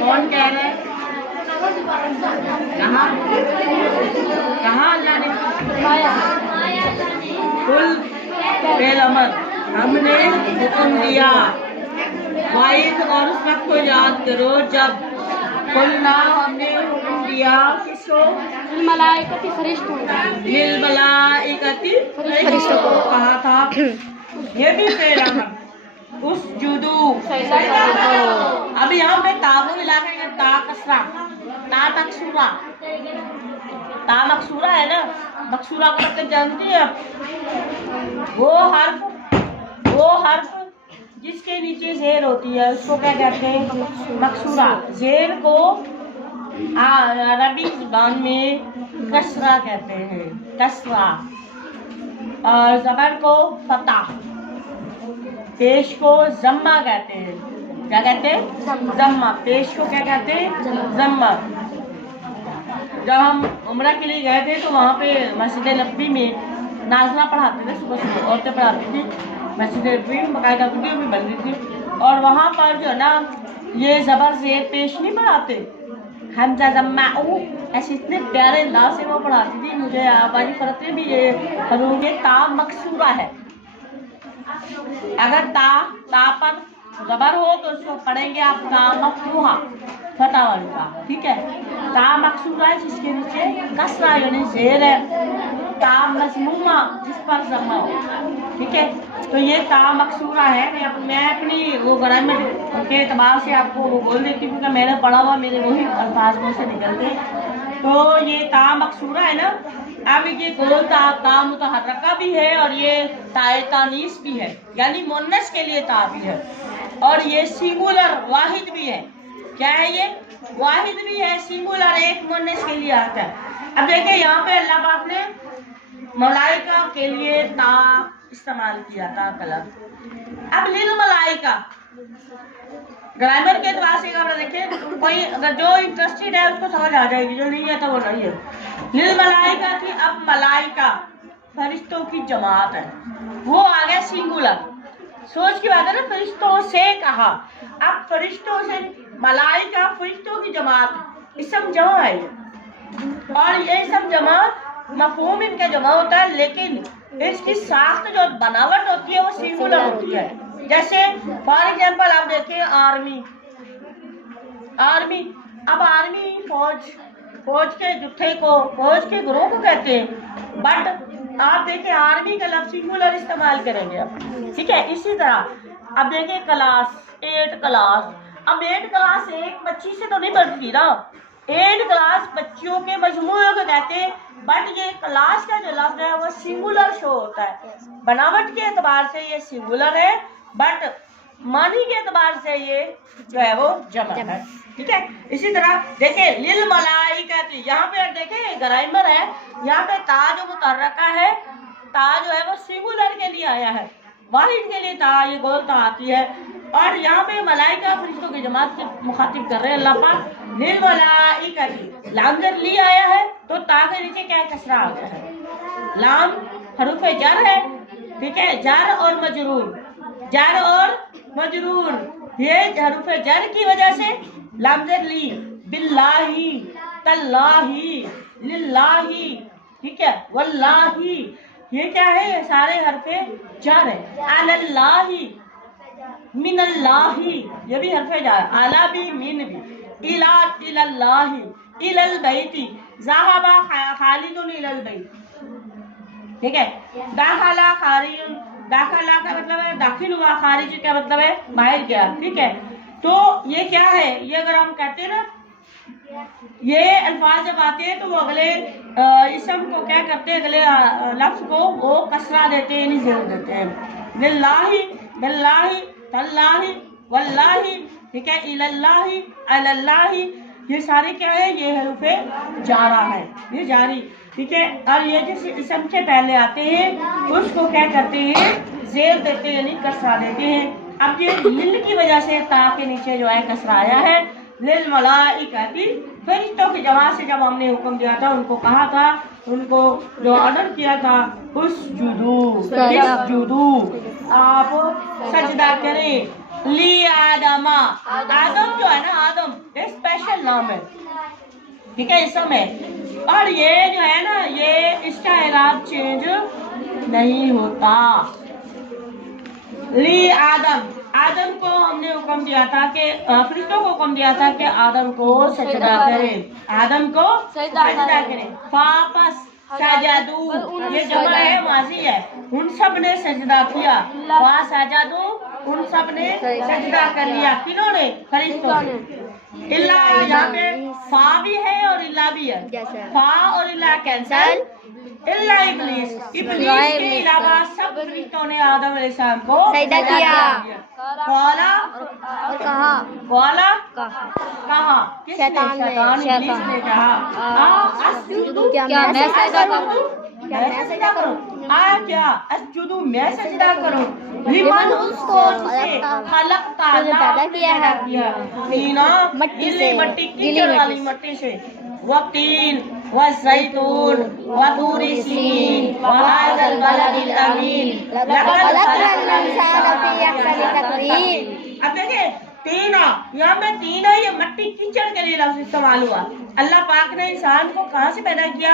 कौन कह रहा है? कहाँ कहाँ अल्लाह ने? कुल फेल अमर, हमने हुक्म दिया। वाइद और उस वक्त को याद करो जब कुलना हमने हुक्म दिया किसको? मलाइकती फरिश्तों मलाइकती फरिश्तों को कहा था। ये भी फेल अमर। उस जुदू अब यहाँ पे ताबू इलाके का ता कसरा, ता मकसूरा, ता मकसूरा है ना। मकसूरा को मतलब जानती है आप? वो हर्फ जिसके नीचे जेर होती है उसको क्या कहते हैं? मकसूरा। जेर को अरबी जुबान में कसरा कहते हैं, कसरा। और ज़बर को फतह, पेश को जम्मा कहते हैं। क्या कहते हैं? जम्मा। पेश को क्या कहते हैं? जम्मा। जब हम उम्रा के लिए गए थे तो वहाँ पे मस्जिद नबी में नाज़रा पढ़ाते थे, सुबह सुबह औरतें पढ़ाती थी। मस्जिद नबी में बाकायदा वीडियो भी बन रही थी। और वहाँ पर जो है ना ये ज़बर ज़ेर पेश नहीं पढ़ाते, हमजा जम्मा ऐसे इतने प्यारे अंदाज से वो पढ़ाती थी। मुझे आबादी फरते भी ये करूँगे। ता मकसूरा है। अगर ता पर ज़बर हो तो उसको पढ़ेंगे आप ता मफ्तूहा, फतह वाली ता। ठीक है। ता मकसूरा है जिसके नीचे कसरा यानी जेर है। ता मज़मूमा जिस पर जमा हो। ठीक है। तो ये ता मकसूरा है। मैं अपनी वो ग्रामर के एतबार से आपको वो बोल देती हूँ क्योंकि मैंने पढ़ा हुआ, मेरे वही अल्फाज मुँह से निकलते। तो ये ता मकसूरा है ना। अब ये गोल ता मुतहर्रका भी है और ये ताए तानीस भी है, यानी मुन्नस के लिए ता भी है। और ये सिंगुलर वाहिद भी है। क्या है ये? वाहिद भी है, सिंगुलर, एक मुन्नस के लिए आता है। अब देखिए यहाँ पे अल्लाह पाक ने मलाइका के लिए ता इस्तेमाल किया था कलम। अब लिल मलाइका ग्रामर के एतबार से अगर देखें कोई अगर जो इंटरेस्टेड है उसको समझ आ जाएगी, जो नहीं है तो वो नहीं है। लिल मलाइका थी, अब मलाइका फरिश्तों की जमात है, वो आ गया सिंगुलर। सोच की बात है ना, फरिश्तों से कहा। अब फरिश्तों से मलाइका फरिश्तों की जमात, इसम जमा है और ये सब जमा मफहूम इनका जमा होता है, लेकिन इसकी साख्त जो बनावट होती है वो सिंगुलर होती है। जैसे फॉर एग्जाम्पल आप देखिए आर्मी, अब आर्मी फौज के जुत्थे को, फौज के ग्रोह को कहते हैं। बट आप देखिए आर्मी का लफ्ज़ सिंगुलर इस्तेमाल करेंगे आप। ठीक है। इसी तरह अब देखिए क्लास, 8 क्लास। अब 8 क्लास एक बच्ची से तो नहीं बढ़ती ना, 8 क्लास बच्चियों के मजमूए को कहते हैं। बट ये क्लास का जो लफ्ज़ है वो सिंगुलर शो होता है। बनावट के एतबार से ये सिंगुलर है, बट मानी के एतबार से ये जो है वो जमा है। ठीक है। इसी तरह देखिए लिल मलाइका, यहाँ पे देखिए ग्रामर है, यहाँ पे ता जो मुतहर्रका है, ता जो है वो सिंगुलर के लिए आया है, वाहिद के लिए ता ये गोल ता आती है। और यहाँ पे मलाइका फरिश्तों की जमात से मुखातिब कर रहे हैं अल्लाह पाक। लिल मलाइका लाम जर ली आया है तो ता के नीचे क्या कसरा आ गया है। लाम हरूफ जर है। ठीक है। जर और मजरूर, ये हरूफ जर की वजह से लाम जर ली, बिल्लाही, तल्लाही, लिल्लाही, ठीक है, वल्लाही, ये क्या है? ये सारे हरफे जर है। अलल्लाही, मिनल्लाही, ये भी हरफे जर, आला भी, मिन भी, इला, इलल्लाही, इलल बैती, ज़हाबा खालिदुन इलल बैत। ठीक है। दाखला खारिजुन, दाखला का मतलब है दाखिल हुआ, खारिज का मतलब है बाहर गया। ठीक है। तो ये क्या है? ये अगर हम कहते हैं ना, ये अल्फाज जब आते हैं तो वो अगले इसम को क्या करते हैं, अगले लफ्ज को वो कसरा देते हैं, नहीं जोर देते हैं। लिल्लाही, बिल्लाही, तल्लाही, वल्लाही, ठीक है, इलल्लाही, अलल्लाही, ये सारे क्या है? ये हरूफे जारा है, ये जारी। ठीक है। और ये जिस इसम से पहले आते हैं उसको क्या करते हैं? जेर देते हैं, यानी कसरा देते हैं। अब ये लिल की वजह से ता के नीचे जो है कसरा आया है। लिल मलाइकाती, फरिश्तों की जमात से जब हमने हुक्म दिया था, उनको कहा था, उनको जो ऑर्डर किया था, उसजुदू, आप सजदा करें, ली आदमा, आदम जो है ना, आदम ये स्पेशल नाम है, ठीक है, इसम है। और ये जो है ना, ये इसका एराब चेंज नहीं होता। ली आदम, आदम को हमने हुक्म दिया था कि फरिश्तों को हुक्म दिया था कि आदम को सजदा करें, आदम को सजदा करें। वापस सजदू, ये जमा है, माजी है, उन सब ने सजदा किया। वहाँ सजदू, उन सब ने सजदा कर लिया। किन्होंने? फरिश्तों ने। इल्ला, यहाँ पे फा भी है और इल्ला भी है। फा और इल्ला कैंसल। इल्ला इब्लीस, इब्लीस के अलावा सब फरिश्तों ने आदम अलैहिस्सलाम को सजदा किया। कौला और कहा, कहा किसने? शैतान इब्लीस ने कहा अस्जुदू, क्या मैं सजदा करूं? मैं सजदा करूं? क्या अस्जुदू, मैं सजदा करूं? लिमन, उसको जिसे खलकता, तुझे पैदा किया है। तीना मट्टी से, गीली मट्टी, कीचड़ वाली मट्टी से। वतीन व ज़ैतून व तूरी सीन व हाज़ल बलदिल अमीन लक़द खलक़नल इंसान फ़ी अहसनि तक़वीम। अब देखिए तीना, यहाँ पे तीना ये मट्टी कीचड़ के लिए लफ्ज़ इस्तेमाल हुआ। अल्लाह पाक ने इंसान को कहाँ से पैदा किया?